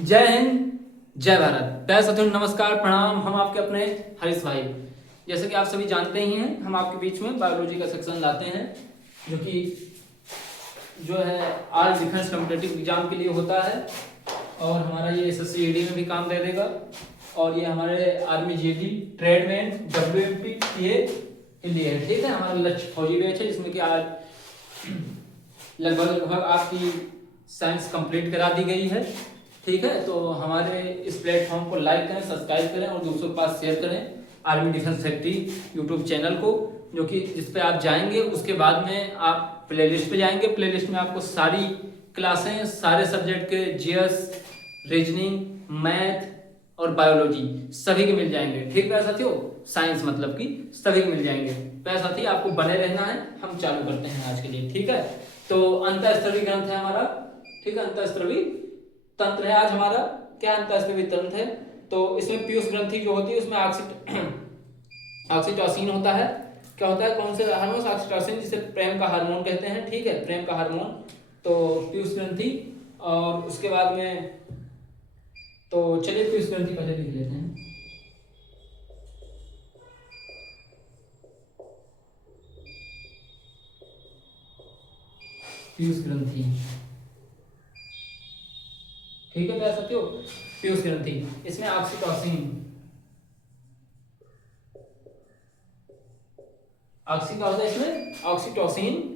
जय हिंद, जय भारत। प्यारे साथियों, नमस्कार, प्रणाम। हम आपके अपने हरीश भाई। जैसे कि आप सभी जानते ही हैं, हम आपके बीच में बायोलॉजी का सेक्शन लाते हैं जो है आज डिफेंस कॉम्पिटिटिव एग्जाम के लिए होता है। और हमारा ये एसएससी ईडी में भी काम दे देगा। और ये हमारे आर्मी जीडी ट्रेडमैन डब्ल्यूएमपी टीए के लिए है। ठीक है, हमारा लक्ष्य फौजी बैच है जिसमें कि आज लगभग आपकी साइंस कंप्लीट करा दी गई है। ठीक है, तो हमारे इस प्लेटफॉर्म को लाइक करें, सब्सक्राइब करें और दूसरों के पास शेयर करें army defence factory YouTube channel को, जो कि जिस पे आप जाएंगे उसके बाद में आप प्लेलिस्ट पे जाएंगे। प्लेलिस्ट में आपको सारी क्लासें, सारे सब्जेक्ट के जीएस, रीजनिंग, मैथ और बायोलॉजी सभी के मिल जाएंगे। ठीक है साथियों, साइंस मतलब कि सभी के मिल जाएंगे। तो साथी आपको बने रहना है। हम चालू करते हैं आज के लिए। ठीक है, तो अंतःस्त्रवी ग्रंथ है हमारा। ठीक है, अंतःस्त्रवी तंत्र है आज हमारा। क्या अंतःस्त्रवी तंत्र है? तो इसमें पीयूष ग्रंथि जो होती है उसमें ऑक्सीटोसिन होता है। क्या होता है? कौन से हार्मोन? ऑक्सीटोसिन, जिसे प्रेम का हार्मोन कहते हैं। ठीक है, प्रेम का हार्मोन। तो पीयूष ग्रंथि, और उसके बाद में तो चलिए पीयूष ग्रंथि पहले लिख लेते हैं। पीयूष ग्रंथि, ठीक है प्यारे साथियों, पीयूष ग्रंथि। इसमें ऑक्सीटोसिन, ऑक्सी का होता है इसमें ऑक्सीटोसिन,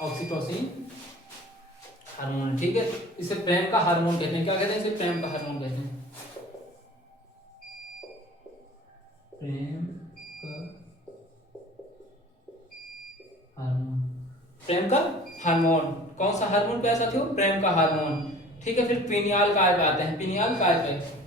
ऑक्सीटोसिन हार्मोन। ठीक है, इसे प्रेम का हार्मोन कहते हैं। क्या कहते हैं? इसे प्रेम का हार्मोन कहते हैं। प्रेम का हार्मोन, प्रेम का हार्मोन। कौन सा हार्मोन प्यारे साथियों? प्रेम का हार्मोन। ठीक है, फिर पिनियाल काय पे आते हैं। पिनियाल काय पे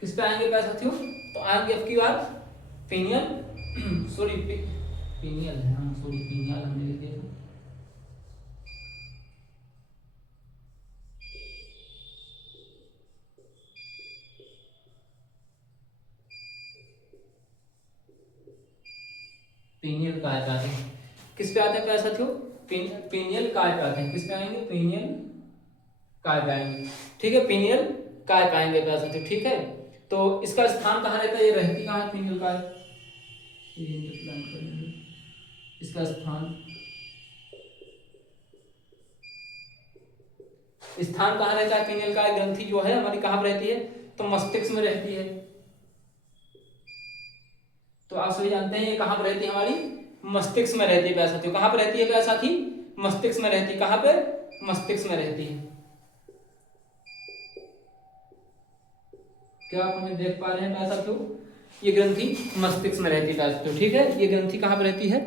किस पे आएंगे प्यारे साथियों? तो आएंगे अब की बार पिनियल सॉरी पिनियल है, हाँ सॉरी, पिनियाल हमने लिख दिया था। पीनियल काय पे आते हैं। किस पे आते हैं प्यारे साथियों? पीनियल काय पे आते हैं। किस पे आएंगे? पीनियल काय पे आएंगे। ठीक है, पीनियल काय पे आएंगे प्यारे साथियों। ठीक है, तो इसका स्थान कहाँ रहता है? ये रहती कहाँ है पीनियल काय? इसका स्थान स्थान कहाँ रहता है? पीनियल काय ग्रंथि जो है हमारी कहाँ पर रहती है? तो मस्तिष्क में रहती है। तो आप सभी जानते हैं ये कहाँ पर रहती है? हमारी मस्तिष्क में रहती है प्यारे साथियों। कहाँ पर रहती है प्यारे साथी? मस्तिष्क में रहती है। कहाँ पे? मस्तिष्क में रहती है। क्या आप हमें देख पा रहे हैं प्यारे साथियों? ये ग्रंथि मस्तिष्क में रहती है प्यारे साथियों। ठीक है, ये ग्रंथि कहाँ पर रहती है?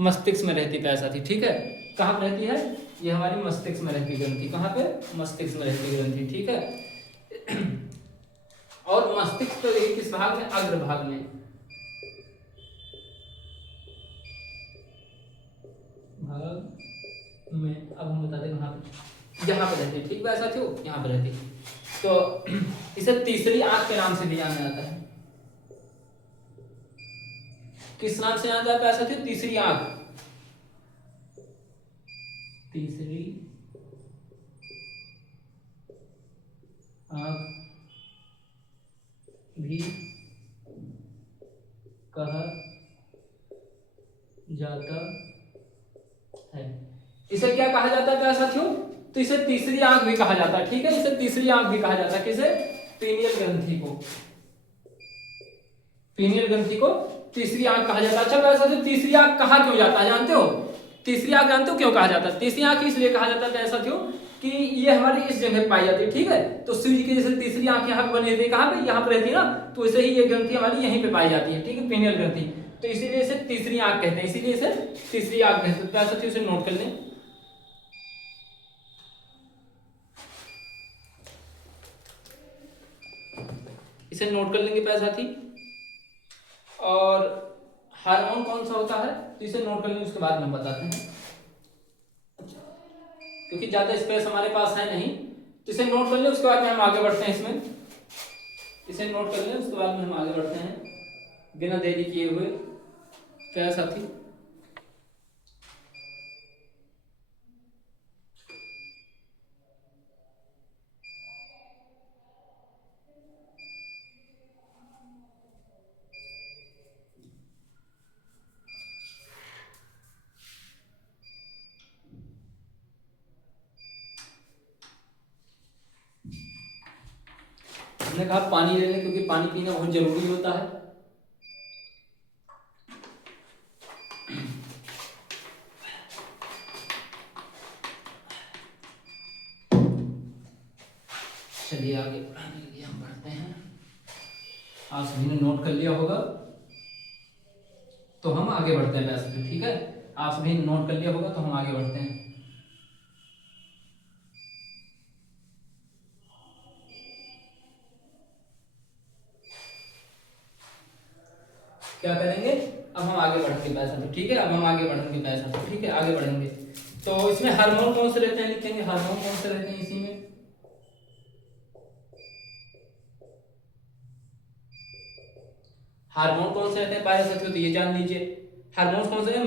मस्तिष्क में रहती है प्यारे साथी। ठीक है, कहाँ पर रहती है? ये हमारी मस्तिष्क में रहती है ग्रंथि। कहाँ पे? मस्तिष्क में रहती है ग्रंथि। ठीक है, और मस्तिष्क तो किस भाग में? अग्र भाग में। भाग में अब हम बताते हैं कहाँ पे। यहाँ पे रहती है। ठीक है साथियों, यहाँ पे रहती है। तो इसे तीसरी आंख के नाम से भी जाना जाता है। किस नाम से जाना जाता है साथियों? तीसरी आंख। तीसरी आंख भी कहा जाता है। इसे क्या कहा जाता है प्यारे साथियों? तो इसे तीसरी आंख भी कहा जाता है। ठीक है, इसे तीसरी आंख भी कहा जाता है। किसे? पीनियल ग्रंथि को। पीनियल ग्रंथि को तीसरी आंख कहा जाता है। अच्छा प्यारे साथियों, तीसरी आंख कहा क्यों जाता है जानते हो? तीसरी आंख जानते हो क्यों कहा जाता है? तीसरी आंख इसलिए कहा जाता है प्यारे साथियों कि ये हमारी इस जगह पाई जाती है। ठीक है, तो शिव जी की जैसे तीसरी आंख यहाँ पे बनी रहती है। कहाँ पे? यहाँ पे रहती है ना। तो इसे ही ये ग्रंथि हमारी यहीं पे पाई जाती है। ठीक है, पीनियल ग्रंथि। तो इसीलिए इसे तीसरी आंख कहते हैं। इसीलिए इसे तीसरी आंख कहते हैं। प्यारे साथियों, इसे नोट कर लें। इसे नोट कर लेंगे प्यारे साथी। और हार्मोन कौन सा होता है तो इसे नोट कर लेंगे, उसके बाद में बताते हैं। क्योंकि ज़्यादा स्पेस हमारे पास है नहीं। तो इसे नोट कर लें, उसके बाद में हम आगे बढ़ते हैं इसमें। इसे नोट कर लें, उसके बाद में हम आगे बढ़ते हैं बिना देरी किए हुए। क्या साथी? हमने कहा पानी ले लें, क्योंकि पानी पीना बहुत जरूरी होता है। चलिए आगे बढ़ने के लिए हम बढ़ते हैं। आप सभी ने नोट कर लिया होगा, तो हम आगे बढ़ते हैं वैसे तो, ठीक है। आप सभी ने नोट कर लिया होगा, तो हम आगे बढ़ते हैं। क्या करेंगे? अब हम आगे बढ़ेंगे वैसा तो, ठीक है। अब हम आगे बढ़ेंगे वैसा तो, ठीक है, आगे बढ़ेंगे। तो इसमें हार्मोन कौन से रहते हैं लिखेंगे, हार्मोन कौन से रहते हैं इसी में। हार्मोन कौन से रहते हैं पाया सकते हो, तो ये जान लीजिए। हार्मोन कौन से हैं?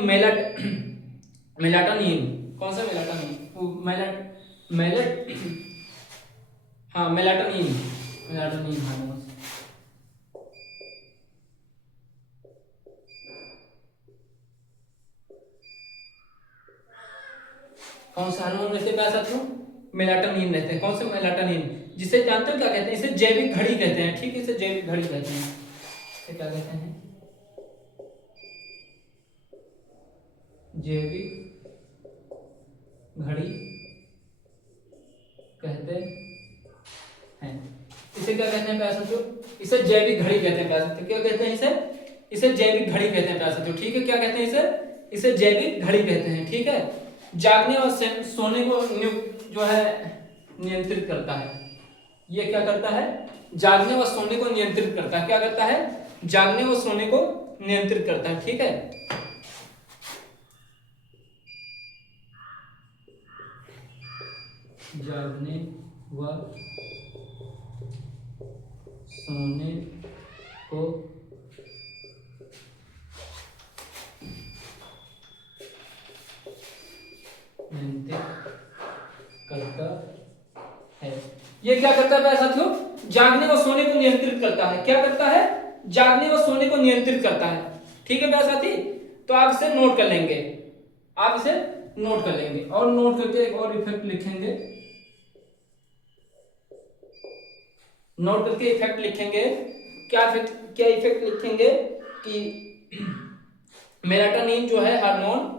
मेलाटोनिन। कौन सा? मेलाटोनिन। वो मेलट हाँ, मेलाटोनिन। Melatonin hormone. कौन से हार्मोन रहते हैं साथियों? मेलाटोनिन रहते हैं। कौन से? मेलाटोनिन। जिसे जानते हो क्या कहते हैं? इसे जैविक घड़ी कहते हैं, ठीक है। इसे जैविक घड़ी कहते हैं। इसे क्या कहते हैं? जैविक घड़ी कहते हैं। इसे क्या कहते हैं प्यारे साथियों? इसे जैविक घड़ी कहते हैं प्यारे साथियों। क्या कहते हैं इसे? इसे जैविक घड़ी कहते हैं प्यारे साथियों, ठीक है। क्या कहते हैं इसे? इसे जैविक घड़ी कहते हैं, ठीक है। जागने और सोने को जो है नियंत्रित करता है। ये क्या करता है? जागने व सोने को नियंत्रित करता है। क्या करता है? जागने व सोने को नियंत्रित करता है, ठीक है। जागने व सोने को नियंत्रित करता है। ये क्या करता है साथियों? जागने व सोने को नियंत्रित करता है। क्या करता है? जागने व सोने को नियंत्रित करता है, ठीक है प्यारे साथी। तो आप इसे नोट कर लेंगे, आप इसे नोट कर लेंगे, और नोट करके एक और इफेक्ट लिखेंगे। नोट करके इफेक्ट लिखेंगे। क्या इफेक्ट लिखेंगे कि मेलाटोनिन जो है हार्मोन,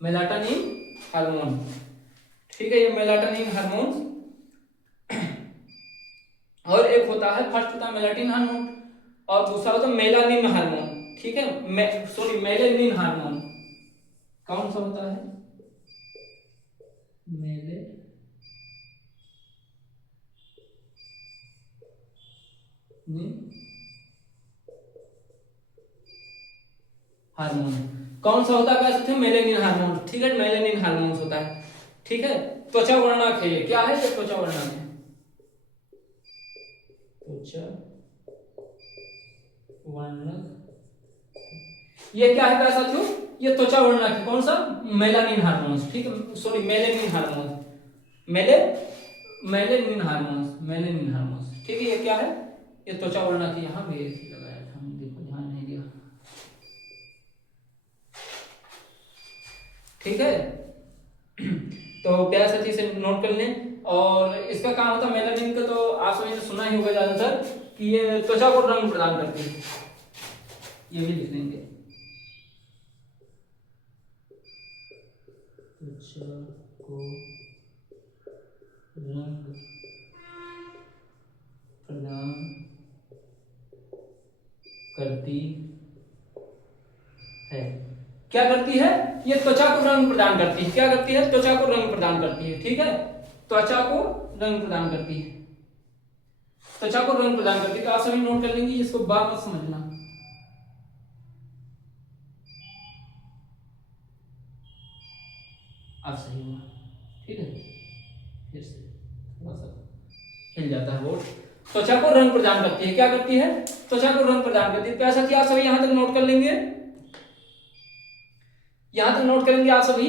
मेलाटोनिन हार्मोन, ठीक है। ये मेलाटोनिन हार्मोन, और एक होता है, फर्स्ट होता है मेलाटोनिन हार्मोन, और दूसरा होता है मेलानिन हार्मोन, ठीक है। Sorry, melanin hormone. कौन सा होता है? Melanin hormone. कौन सा होता है वैसे? मेलेनिन हार्मोन, ठीक है। मेलेनिन हार्मोन होता है, ठीक है। त्वचा वर्णक है ये। क्या है ये? त्वचा वर्णक है। त्वचा वर्णक, ये क्या है वैसे साथियों? ये त्वचा वर्णक है। कौन सा? मेलानिन हार्मोन, ठीक है। Sorry, melanin hormone. मेले मेलेनिन हार्मोन, मेलेनिन हार्मोन, ठीक है। ये क्या है? ये त्वचा वर्णक है। यहाँ भी लगाया था, देखो ध्यान नहीं दिया, ठीक है। तो प्यार साथी से नोट कर लें। और इसका काम होता है मेलानिन का, तो आप सभी ने सुना ही होगा ज्यादातर कि ये त्वचा को रंग प्रदान करती है। ये भी लिख लेंगे, त्वचा को रंग प्रदान करती है, क्या करती है, ये त्वचा को रंग प्रदान करती है। क्या करती है, त्वचा को रंग प्रदान करती है। ठीक है, त्वचा को रंग प्रदान करती है, त्वचा को रंग प्रदान करती है। तो आप सभी नोट कर लेंगे, इसको बात मत समझना। आप सही हुआ, ठीक है, फिर से थोड़ा सा हिल जाता है बोर्ड। त्वचा को रंग प्रदान करती है, क्या करती है, त्वचा को रंग प्रदान करती है। प्यार साथी आप सभी यहां तक नोट कर लेंगे, यहां तक नोट करेंगे आप सभी,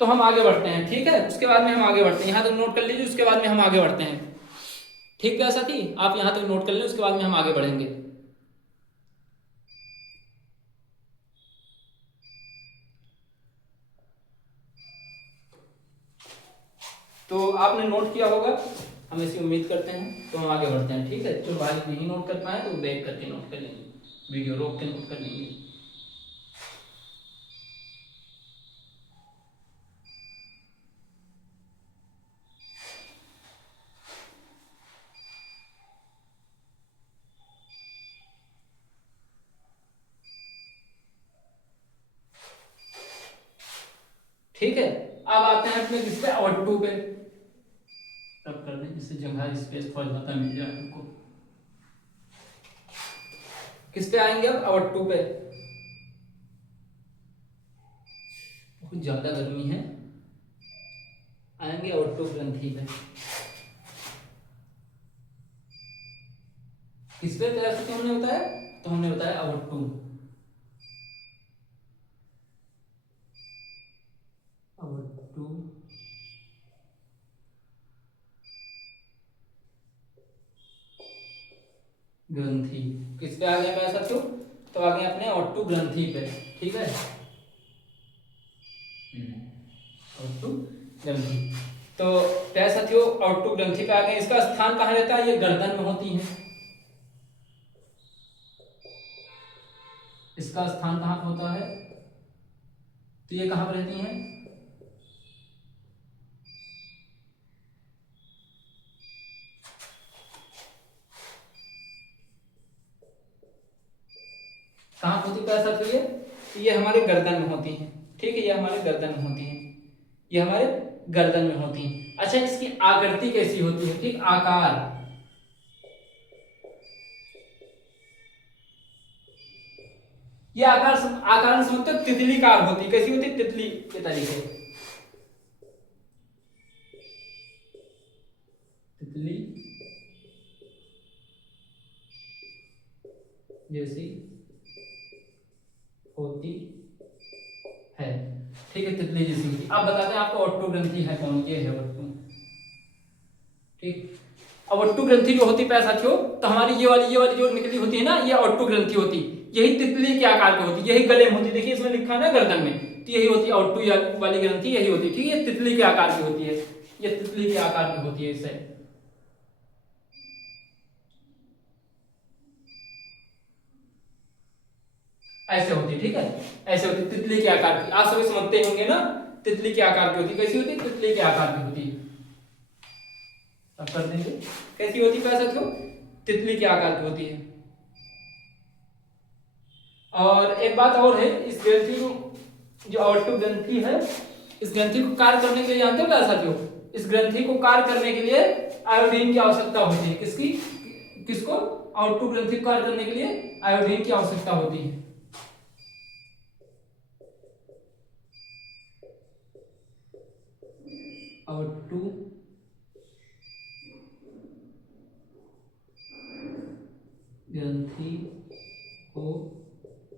तो हम आगे बढ़ते हैं। ठीक है, उसके बाद में हम आगे बढ़ते हैं, यहां तक नोट कर लीजिए, उसके बाद में हम आगे बढ़ते हैं। ठीक प्यार साथी, आप यहां तक नोट कर लें, उसके बाद में हम आगे बढ़ेंगे। तो आपने नोट किया होगा, हम ऐसी उम्मीद करते हैं। तो हम आगे बढ़ते हैं। ठीक है, जो भाई नहीं नोट कर पाए तो बैक करके नोट कर लेंगे, वीडियो रोक के नोट कर लेंगे। ठीक है, अब आते हैं अपने किस पे, आउट टू पे। तब कर दें जिससे जगह स्पेस थोड़ा ज्यादा मिल जाए हमको। किस पे आएंगे अब, आउट टू पे। बहुत ज्यादा गर्मी है, आएंगे आउट टू ग्रंथि पे। किस पे तरह से हमने बताया, तो हमने बताया आउट टू, आउट टू ग्रंथि। किस पे आ गए मेरे साथियों, तो आ गए अपने ऑटो ग्रंथि पे। ठीक है, ऑटो ग्रंथि। तो प्यारे साथियों ऑटो ग्रंथि पे आ गए। इसका स्थान कहाँ रहता है, ये गर्दन में होती है। इसका स्थान कहाँ पे होता है, तो ये कहाँ पर रहती हैं, कहाँ होती है प्यारे साथियों, ये हमारे गर्दन में होती हैं। ठीक है, ये हमारे गर्दन में होती हैं, ये हमारे गर्दन में होती हैं। अच्छा, इसकी आकृति कैसी होती है, ठीक, आकार, ये आकार समझते हो, तितली कार होती है। कैसी होती है, तितली के तरीके, तितली जैसी होती है। ठीक है, तितली जैसी होती। अब बताते हैं आपको ऑट्टो ग्रंथि है कौन, ये है ऑट्टो। ठीक, अब ऑट्टो ग्रंथि जो होती है साथियों, तो हमारी ये वाली जो निकली होती है ना, ये ऑट्टो ग्रंथि होती, यही तितली के आकार की होती, यही गले में होती। देखिए इसमें लिखा है ना गर्दन में, तो यही होती है ऑट्टो वाली ग्रंथि, यही होती है। ठीक है, ये तितली के आकार की होती है, ये तितली के आकार की होती है। इससे ऐसे होती है। ठीक है, ऐसे होती, तितली के आकार की। आप सभी समझते होंगे ना, तितली के आकार की होती। कैसी होती, तितली के आकार की होती। अब कर देंगे, कैसी होती है साथियों, तितली के आकार की होती है। और एक बात और है, इस ग्रंथि को, जो ऑट्टो ग्रंथि है, इस ग्रंथि को कार्य करने के लिए जानते हो क्या साथियों, इस ग्रंथि को कार्य करने के लिए आयोडीन की आवश्यकता होती है। किसकी, किसको, ऑट्टो ग्रंथि को कार्य करने के लिए आयोडीन की आवश्यकता होती है। ऑट्टो ग्रंथि को कार्य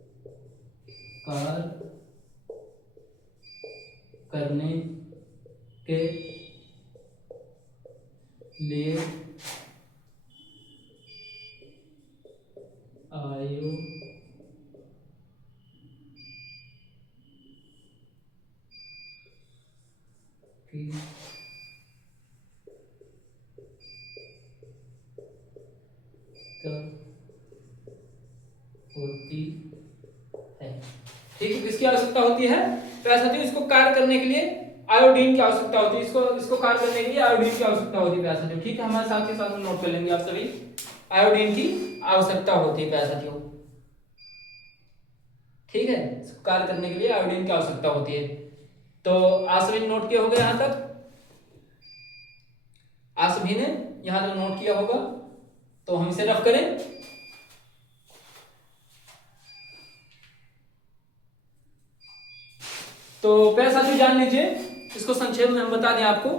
करने के लिए आयोडीन की होती है। ठीक है, किसकी आवश्यकता होती है, तो ऐसा थी, इसको कार्य करने के लिए आयोडीन की आवश्यकता होती है। इसको कार्य करने के लिए आयोडीन की आवश्यकता होती है पैसा। ठीक है, हमारे साथ के साथ नोट कर लेंगे आप सभी, आयोडीन की आवश्यकता होती है पैसा। ठीक है, इसको कार्य करने के लिए आयोडीन की आवश्यकता होती है। तो आप सभी ने नोट किया होगा यहां तक, आप सभी ने यहां तक नोट किया होगा, तो हम इसे रफ करें। तो पहले साथियों जान लीजिए, इसको संक्षेप में हम बता दें आपको,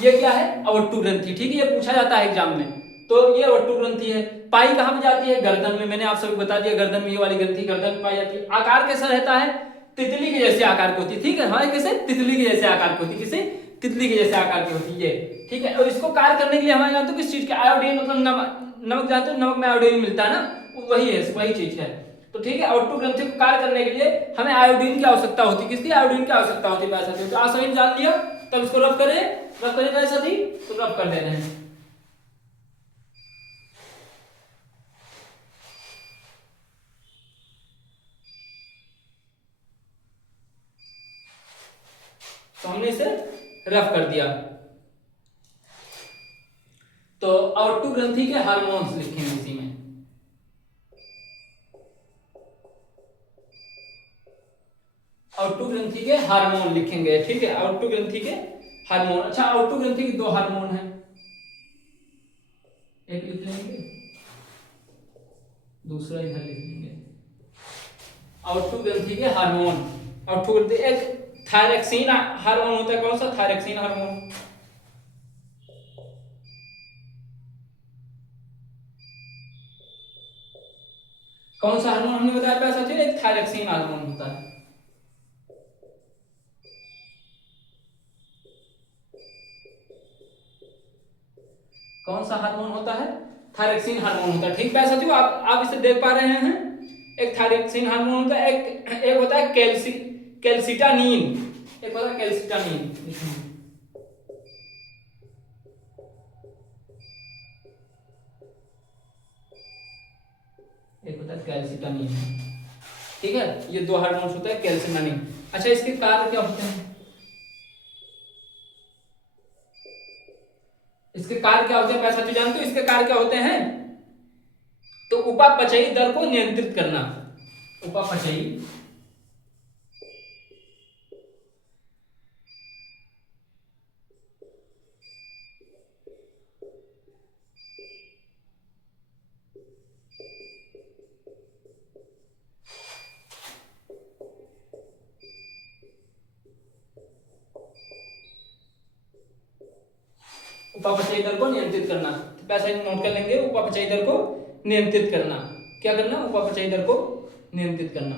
ये क्या है, अवट्टु ग्रंथि। ठीक है, ये पूछा जाता है एग्जाम में। तो ये अवट्टु ग्रंथि है, पाई कहां पे जाती है, गर्दन में। मैंने आप सभी बता दिया, गर्दन में ये वाली ग्रंथि गर्दन में पाई जाती है। आकार कैसा रहता है, तितली के जैसे आकार की होती है। ठीक है, हमारे कैसे, तितली के जैसे आकार की होती है, किसे, तितली के जैसे आकार की होती है ये। ठीक है, और इसको कार्य करने के लिए हमारे जानते हो किस चीज के, आयोडीन, मतलब नमक जानते हो, नमक में आयोडीन मिलता है ना, वही है, वही चीज है। तो ठीक है, अवट्टु ग्रंथि को कार्य करने के लिए हमें आयोडीन की आवश्यकता होती है। किसकी, आयोडीन की आवश्यकता होती है। तो आप सभी ने जान लिया, तब इसको रफ करें, रफ करें कैसा थी, तो रफ कर दे रहे हैं। तो हमने इसे रफ कर दिया। तो अवट्टु ग्रंथि के हार्मोन्स लिखेंगे इसी में। अवट्टु ग्रंथि के हार्मोन लिखेंगे। ठीक है, अवट्टु ग्रंथि के हार्मोन। अच्छा, अवट्टु ग्रंथि के दो हार्मोन हैं, एक लिख लेंगे, दूसरा इधर लिख लेंगे। अवट्टु ग्रंथि के हार्मोन, अवट्टु ग्रंथि, एक थायरक्सिन हार्मोन होता है। कौन सा, थायरक्सिन हार्मोन। कौन सा हार्मोन हमने बताया पैसा थे, एक थायरक्सिन हार्मोन होता है। कौन सा हार्मोन होता है, थायरक्सिन हार्मोन होता है। ठीक है साथियों, आप इसे देख पा रहे हैं, एक थायरक्सिन हार्मोन होता है, एक होता है कैल्सिटानिन, एक होता है कैल्सिटानिन, एक होता है कैल्सिटानिन। ठीक है, ये दो हार्मोन्स होता है, कैल्सिटानिन। अच्छा, इसके कार्य क्या होते हैं, इसके कार्य क्या होते हैं पैसा तो जानते हो, इसके कार्य क्या होते हैं। तो उपापचयी दर को नियंत्रित करना, उपापचयी उपापचयी दर को नियंत्रित करना। तो पैसा नोट कर लेंगे, उपापचयी दर को नियंत्रित करना, क्या करना, उपापचयी दर को नियंत्रित करना।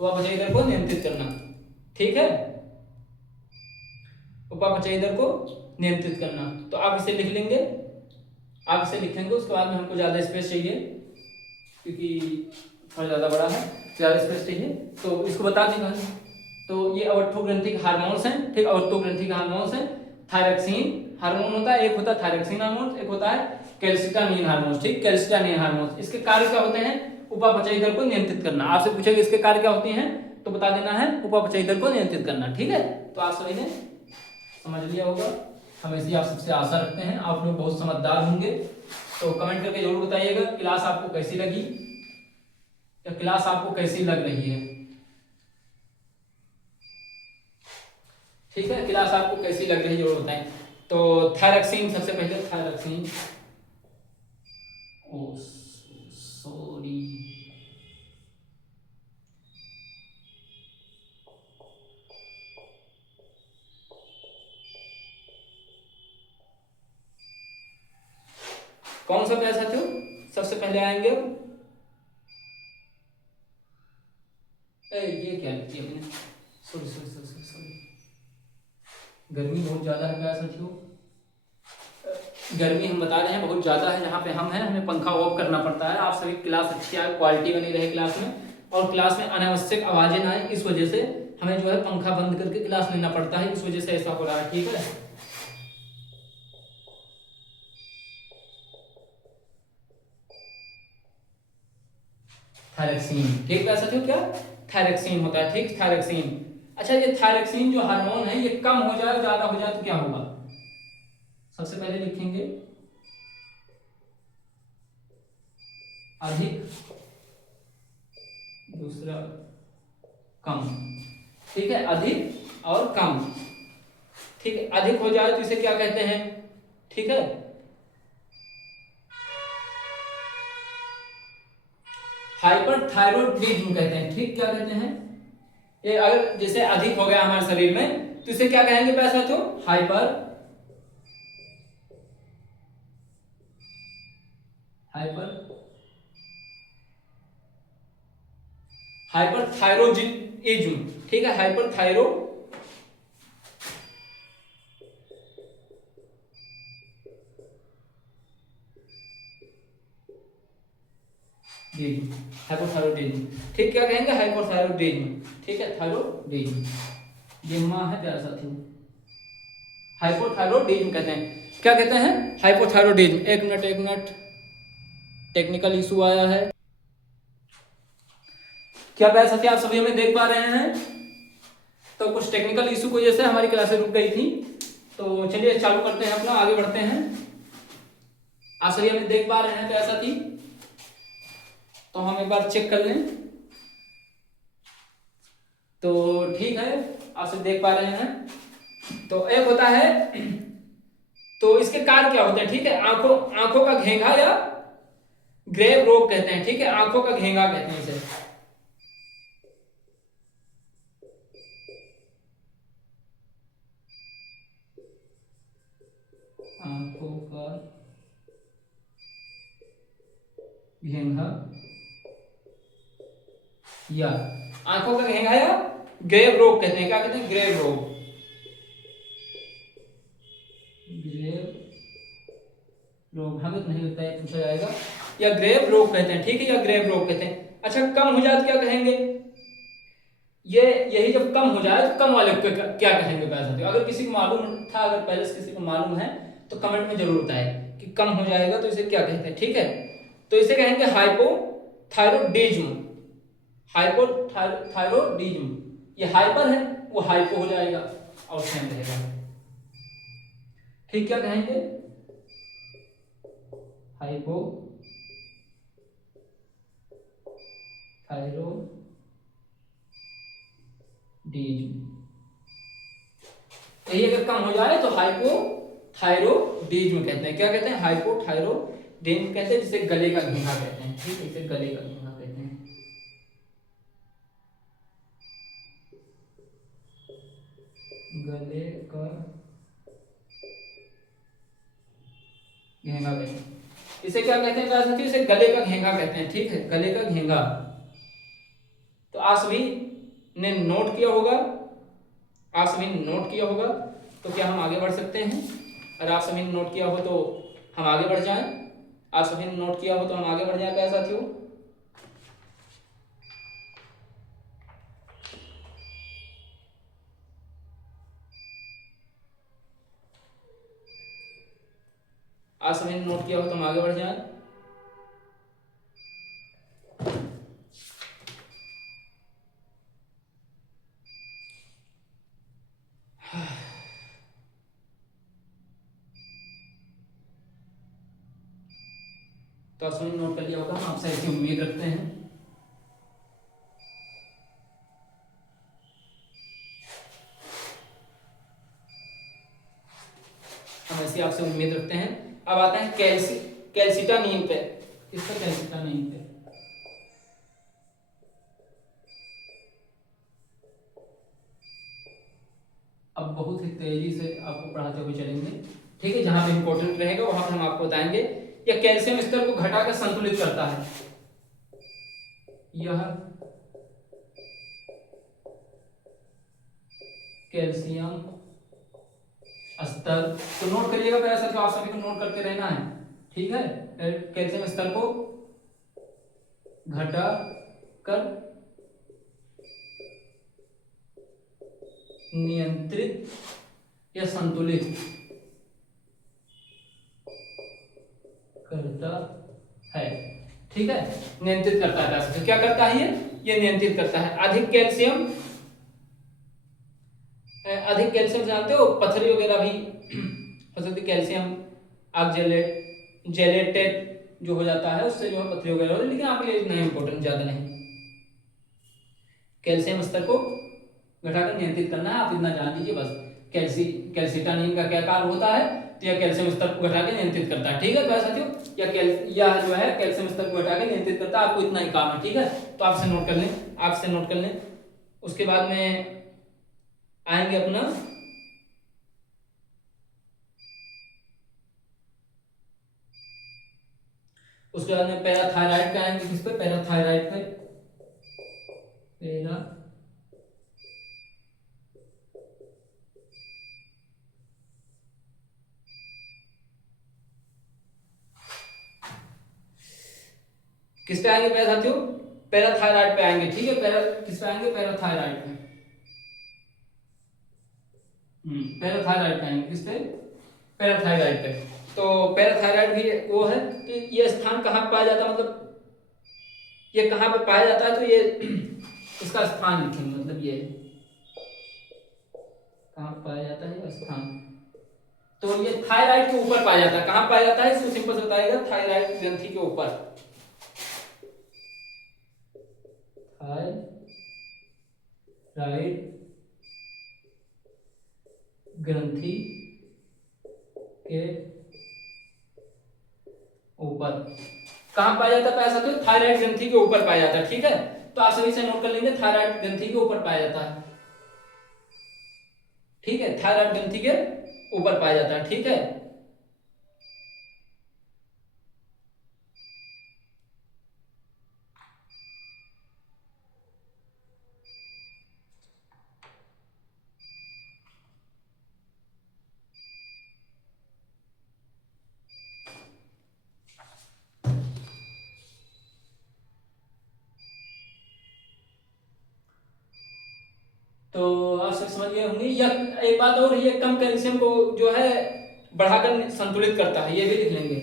उपापचयी दर को नियंत्रित करना। ठीक है, उपापचयी दर को नियंत्रित करना। तो आप इसे लिख लेंगे, आप इसे लिखेंगे, उसके बाद में हमको ज्यादा स्पेस चाहिए क्योंकि थोड़ा ज्यादा बड़ा है, ज्यादा स्पेस चाहिए, तो इसको बता देंगे। तो ये अवट्टु ग्रंथि के हार्मोन्स हैं। ठीक, अवट्टु ग्रंथि के हार्मोन्स हैं, थायरक्सिन हार्मोन होता है, एक होता है थायरक्सिन हार्मोन, एक होता है कैल्सिटानिन हार्मोन। ठीक, कैल्सिटानिन हार्मोन, इसके कार्य क्या होते हैं, उपापचयी दर को नियंत्रित करना। आपसे पूछेगा इसके कार्य क्या होते हैं, तो बता देना है उपापचयी दर को नियंत्रित करना। ठीक है, तो आप सभी ने समझ लिया होगा, हम ऐसी आप सबसे आशा रखते हैं, आप लोग बहुत समझदार होंगे। तो कमेंट करके जरूर बताइएगा क्लास आपको कैसी लगी, या क्लास आपको कैसी लग रही है। ठीक है, क्लास आपको कैसी लग रही है जरूर बताएं। तो थायरक्सिन, सबसे पहले थायरक्सिन, ओ सॉरी, कौन सा पैसा थे सबसे पहले आएंगे, ये क्या लिखी है मैंने, सॉरी सॉरी सॉरी सॉरी, गर्मी बहुत ज्यादा है क्या साथियों, गर्मी हम बता रहे हैं बहुत ज्यादा है, जहाँ पे हम हैं हमें पंखा ऑफ करना पड़ता है। आप सभी क्लास अच्छी आए, क्वालिटी बनी रहे क्लास में, और क्लास में अनावश्यक आवाजें ना आए, इस वजह से हमें जो है पंखा बंद करके क्लास लेना पड़ता है, इस वजह से ऐसा हो रहा है। ठीक है, थायरक्सिन, ठीक है साथियों, क्या थायरक्सिन होता है। ठीक, थायरक्सिन। अच्छा, ये थायरक्सिन जो हार्मोन है, ये कम हो जाए, ज्यादा हो जाए तो क्या होगा, सबसे पहले लिखेंगे अधिक, दूसरा कम। ठीक है, अधिक और कम। ठीक है, अधिक हो जाए तो इसे क्या कहते हैं? ठीक है, हाइपरथायरॉयडिज्म कहते हैं। ठीक, क्या कहते हैं? ये अगर जैसे अधिक हो गया हमारे शरीर में तो इसे क्या कहेंगे प्यारे साथियों? हाइपरथायरोजिज्म। ठीक है, हाइपोथायरोडिज्म। ठीक, क्या कहेंगे? हाइपोथायरोडिज्म। ठीक है, थायरोडिज्म ये माँ है प्यारे साथियों, हाइपोथायरोडिज्म कहते हैं। क्या कहते हैं? हाइपोथायरोडिज्म। एक मिनट, एक मिनट, टेक्निकल इशू आया है। क्या प्यारे साथी आप सभी हमें देख पा रहे हैं? तो कुछ टेक्निकल इशू की वजह से हमारी क्लासेस रुक गई थी, तो चलिए चालू करते हैं, अपना आगे बढ़ते हैं। आप सभी हमें देख पा रहे हैं प्यारे साथी? तो हम एक बार चेक कर लें। तो ठीक है, आप सब देख पा रहे हैं। तो एक होता है, तो इसके कार्य क्या होते हैं? ठीक है, आंखों का घेंघा या ग्रेव रोग कहते हैं। ठीक है, आंखों का घेंघा कहते हैं इसे। आंखों का घेंघा या आंखों का घेंघा या ग्रेव रोग कहते हैं। क्या कहते हैं? ग्रेव रोग। ग्रेव रोग, हमें तो नहीं लगता है पूछा जाएगा। या ग्रेव रोग कहते हैं। ठीक है, या ग्रेव रोग कहते हैं। अच्छा, कम हो जाए तो क्या कहेंगे? ये यही जब कम हो जाए तो कम वाले को क्या कहेंगे प्यारे साथियों? अगर किसी को मालूम था, अगर पहले से किसी को मालूम है तो कमेंट में जरूर बताएं कि कम हो जाएगा तो इसे क्या कहते हैं। ठीक है, तो इसे कहेंगे हाइपोथायरोडिज्म। हाइपोथायरोडिज्म, ये हाइपर है, वो हाइपो हो जाएगा और सेम रहेगा। ठीक, क्या कहेंगे? Hypo thyroidism. यही अगर कम हो जाए तो हाइपोथायरोडिज्म कहते हैं। क्या कहते हैं? हाइपोथायरोडिज्म कहते हैं, जिसे गले का घेंघा कहते हैं। ठीक है, इसे गले का घेंघा कहते हैं। गले का घेंघा कहते हैं। इसे क्या कहते हैं प्यारे साथियों? इसे गले का घेंघा कहते हैं। ठीक है, गले का घेंघा। तो आप सभी ने नोट किया होगा, आप सभी ने नोट किया होगा, तो क्या हम आगे बढ़ सकते हैं? अगर आप सभी ने नोट किया हो तो हम आगे बढ़ जाएं। आप सभी ने नोट किया हो तो हम आगे बढ़ जाएं प्यारे साथियों। आप सभी ने नोट किया हो तो हम आगे बढ़ जाएं। तो आप सभी ने नोट कर लिया होगा, हम आपसे ऐसी उम्मीद रखते हैं। हम ऐसी आपसे उम्मीद रखते हैं। अब आते हैं कैल्सिटानिन पे। किसका? कैल्सिटानिन पे। अब बहुत ही तेजी से आपको पढ़ाते हुए चलेंगे। ठीक है, जहां पे इंपॉर्टेंट रहेगा वहां पर हम आपको बताएंगे। यह कैल्शियम स्तर को घटाकर संतुलित करता है। यह कैल्शियम स्तर, तो नोट करिएगा प्यारे साथियों, आप सभी को नोट करते रहना है। ठीक है, कैल्शियम स्तर को घटा कर नियंत्रित या संतुलित करता है। ठीक है, नियंत्रित करता है। क्या करता है ये नियंत्रित करता है। अधिक कैल्शियम जानते हो, पथरी वगैरह भी हो सकती। कैल्शियम ऑक्जेलेट जेलेटेड जो हो जाता है उससे जो है पथरी वगैरह होती है, लेकिन आपके लिए नहीं इंपॉर्टेंट, ज्यादा नहीं। कैल्शियम स्तर को घटाकर नियंत्रित करना है, आप इतना जान लीजिए बस। कैल्सिटानिन का क्या कार्य होता है, तो यह कैल्शियम स्तर को घटा के नियंत्रित करता है, ठीक है प्यारे साथियों। या जो है कैल्शियम स्तर को घटा के नियंत्रित करता है, आपको इतना ही काम है, ठीक है। तो आपसे नोट कर लें, आपसे नोट कर लें। उसके बाद में आएंगे अपना उसके बाद में पैराथायराइड पे आएंगे। किस पे? पैराथायराइड पे। पैरा किस पे आएंगे प्यारे साथियों? पैराथायराइड पे आएंगे, ठीक है। किस पे आएंगे? पैराथायराइड पे। पैराथायराइड पे आएंगे। किस पे? पैराथायराइड पे। तो पैराथायराइड भी वो है, तो ये स्थान कहाँ पाया जाता है, मतलब ये कहाँ पे पाया जाता है, तो ये इसका स्थान लिखेंगे, मतलब ये कहाँ पाया जाता है स्थान। तो ये थायराइड के ऊपर पाया जाता है। कहाँ पाया जाता है, इसको सिंपल से बताइएगा, थायराइड ग्रंथि के ऊपर। थायराइड ग्रंथि के ऊपर कहाँ पाया जाता है पैसा? तो थायराइड ग्रंथि के ऊपर पाया जाता है, ठीक है। तो आप सभी से नोट कर लेंगे, थायराइड ग्रंथि के ऊपर पाया जाता है, ठीक है। थायराइड ग्रंथि के ऊपर पाया जाता है, ठीक है। तो आप सब समझ गए होंगे। या एक बात और, ये कम कैल्शियम को जो है बढ़ाकर संतुलित करता है, ये भी लिख लेंगे।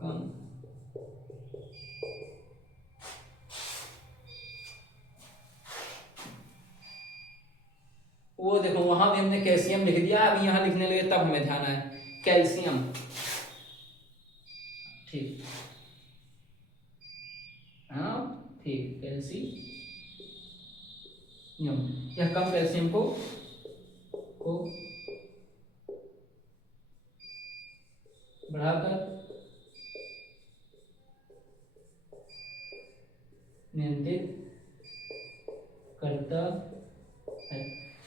कम वो देखो, वहां भी हमने कैल्शियम लिख दिया, अभी यहाँ लिखने लगे तब हमें ध्यान आया कैल्शियम, ठीक। हाँ ठीक, कैल्शियम। यह कम कैल्शियम को बढ़ाकर नियंत्रित करता है।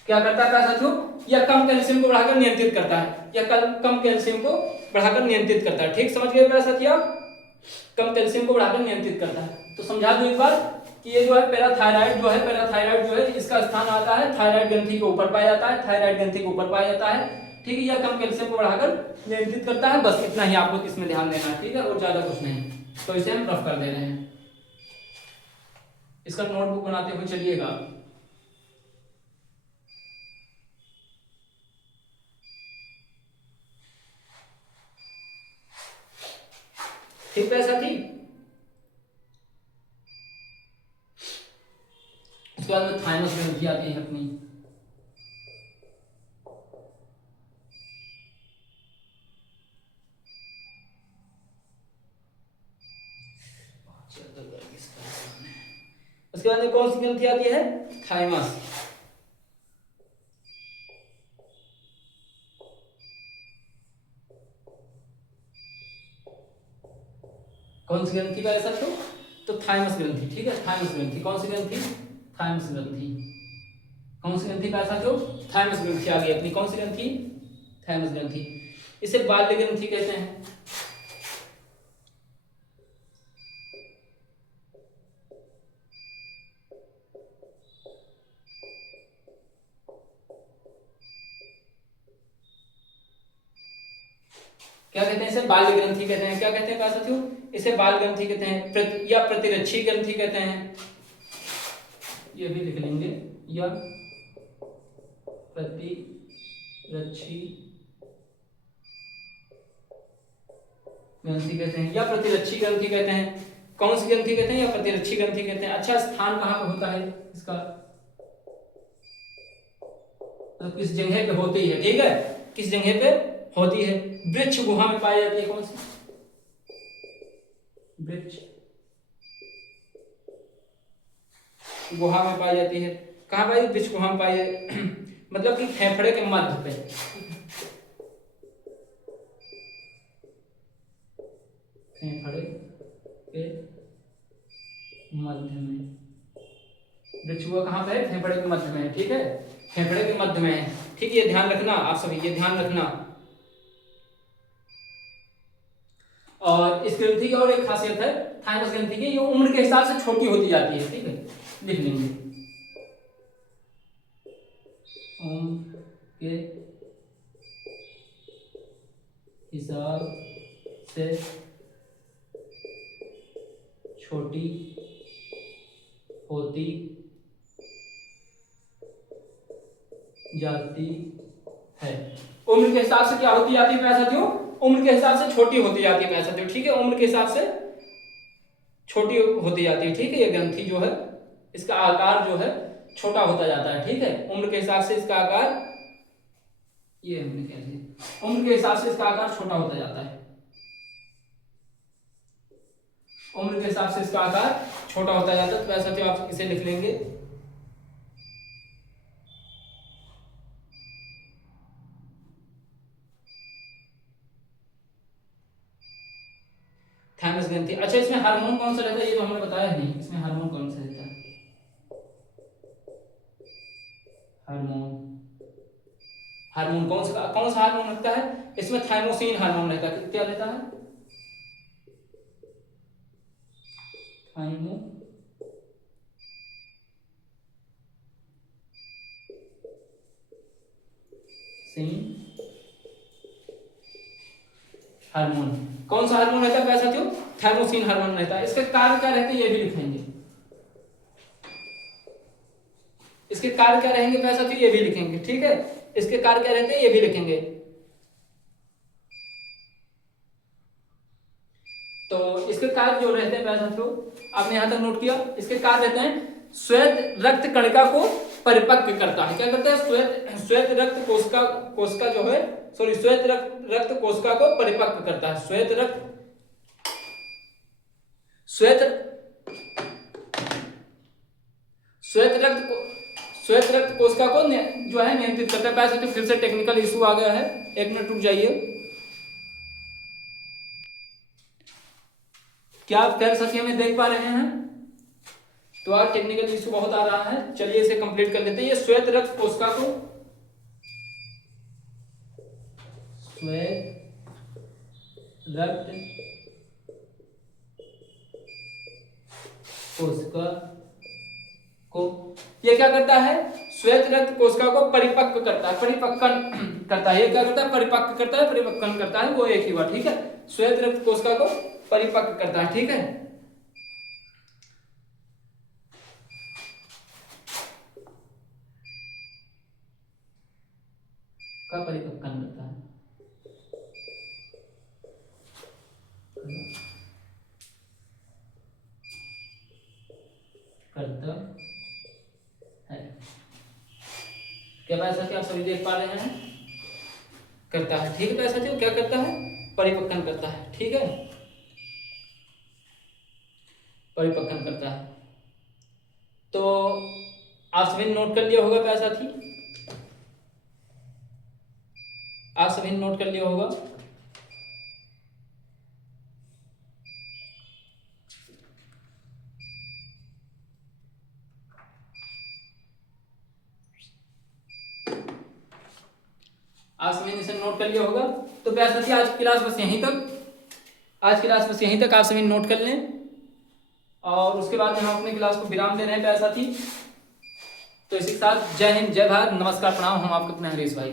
क्या करता है साथियों? यह कम कैल्शियम को बढ़ाकर नियंत्रित करता है। यह कम कैल्शियम को बढ़ाकर नियंत्रित करता है, ठीक। समझ गए मेरा साथियों? कम कैल्शियम को बढ़ाकर नियंत्रित करता है। तो समझा दूं एक बार कि ये जो है पैराथायराइड जो है इसका स्थान आता है थायराइड ग्रंथि के ऊपर पाया जाता है, थायराइड ग्रंथि के ऊपर पाया जाता है, ठीक है। यह कम कैल्शियम को बढ़ाकर नियंत्रित करता है, बस इतना ही आपको इसमें ध्यान देना है, ठीक है, और ज्यादा कुछ नहीं। तो इसे हम रफ कर दे रहे हैं। इसका नोटबुक बनाते हुए चलिएगा। ठीक है साथी। उसके बाद में थाइमस ग्रंथि आती है अपनी। उसके बाद में कौन सी ग्रंथि आती है? थाइमस। कौन सी ग्रंथि का ऐसा तो थाइमस ग्रंथि, ठीक है। थाइमस ग्रंथि कौन सी ग्रंथि? थाइमस ग्रंथि। कौन सी ग्रंथि का ऐसा थाइमस ग्रंथि आ गई अपनी। कौन सी ग्रंथि? थाइमस ग्रंथि। इसे बाल्य ग्रंथि कहते हैं। क्या कहते हैं इसे? बाल्य ग्रंथि कहते हैं। क्या कहते हैं साथियों? इसे बाल ग्रंथि कहते हैं, या प्रतिरक्षी ग्रंथि कहते हैं। ये भी लिख लेंगे, या प्रतिरक्षी ग्रंथि कहते हैं, या प्रतिरक्षी ग्रंथि कहते हैं। कौन सी ग्रंथि कहते हैं? या प्रतिरक्षी ग्रंथि कहते हैं। अच्छा, स्थान कहाँ पे होता है इसका? तो किस जगह पे होती है, ठीक है, किस जगह पे होती है। वृक्ष गुहा में पाई जाती है, कौन सी? वृक्ष गुहा में पाई जाती है। कहाँ पाई? वृक्ष गुहा में पाई है मतलब कि फेफड़े के मध्य पे, फेफड़े के मध्य में। वृक्ष गुहा कहाँ पे है? फेफड़े के मध्य में है, ठीक है, फेफड़े के मध्य में है, ठीक है। ये ध्यान रखना आप सभी, ये ध्यान रखना। और इस ग्रंथि की और एक खासियत है थाइमस ग्रंथि की, ये उम्र के हिसाब से छोटी होती जाती है, ठीक है, लिख लेंगे। उम्र के हिसाब से छोटी होती जाती है। उम्र के हिसाब से क्या होती जाती है प्यारे साथियों? उम्र के हिसाब से छोटी होती जाती है प्यारे साथियों, ठीक है, उम्र के हिसाब से छोटी होती जाती है, ठीक है। ये ग्रंथि जो है इसका आकार जो है छोटा होता जाता है, ठीक है, उम्र के हिसाब से इसका आकार, ये हमने कह दिया, उम्र के हिसाब से इसका आकार छोटा होता जाता है, उम्र के हिसाब से इसका आकार छोटा होता जाता है। तो प्यारे साथियों आप इसे लिख लेंगे। थाइमस ग्रंथि। अच्छा, इसमें हार्मोन कौन सा रहता है? ये तो हमने बताया नहीं, इसमें हार्मोन कौन सा रहता है? हार्मोन कौन सा हार्मोन रहता है इसमें? थाइमोसिन हार्मोन रहता है। क्या रहता है? Thymosin hormone. कौन सा हार्मोन रहता है प्यारे साथियों? थाइमोसिन हार्मोन रहता है। इसके कार्य क्या रहते हैं ये भी लिखेंगे, इसके कार्य क्या रहेंगे प्यारे साथियों ये भी लिखेंगे, ठीक है, इसके कार्य क्या रहते हैं ये भी लिखेंगे। तो इसके कार्य जो रहते हैं प्यारे साथियों आपने यहां तक नोट किया। इसके कार्य रहते हैं श्वेत रक्त कणिका को परिपक्व करता है। क्या करता है? श्वेत रक्त कोशिका जो है, सॉरी, श्वेत रक्त कोशिका को परिपक्व करता है। श्वेत रक्त कोशिका को जो है नियंत्रित करता है। प्यारे साथियों फिर से टेक्निकल इशू आ गया है, 1 मिनट रुक जाइए। क्या आप प्यारे साथियों में देख पा रहे हैं? तो आज टेक्निकल इशू बहुत आ रहा है, चलिए इसे कंप्लीट कर लेते हैं। ये श्वेत रक्त कोशिका को, श्वेत रक्त कोशिका को ये क्या करता है? श्वेत रक्त कोशिका को परिपक्व करता है, परिपक्वन करता है। ये क्या करता है? परिपक्व करता है, परिपक्वन करता है, वो एक ही बात, ठीक है। श्वेत रक्त कोशिका को परिपक्व करता है, ठीक है। का परिपक्वन करता है, करता है। क्या प्यारे साथियों आप सभी देख पा रहे हैं? करता है, ठीक है प्यारे साथियों, क्या करता है? परिपक्वन करता है, ठीक है, परिपक्वन करता है। तो आप सभी ने नोट कर लिया होगा प्यारे साथी, आप सभी ने नोट कर लिया होगा। आज सभी ने इसे नोट कर लिया होगा। तो प्यारे साथी आज की क्लास बस यहीं तक आप सभी नोट कर लें, और उसके बाद हम अपनी क्लास को विराम दे रहे हैं प्यारे साथी। तो इसी के साथ जय हिंद, जय भारत, नमस्कार, प्रणाम। हम आपके अपने हरीश भाई।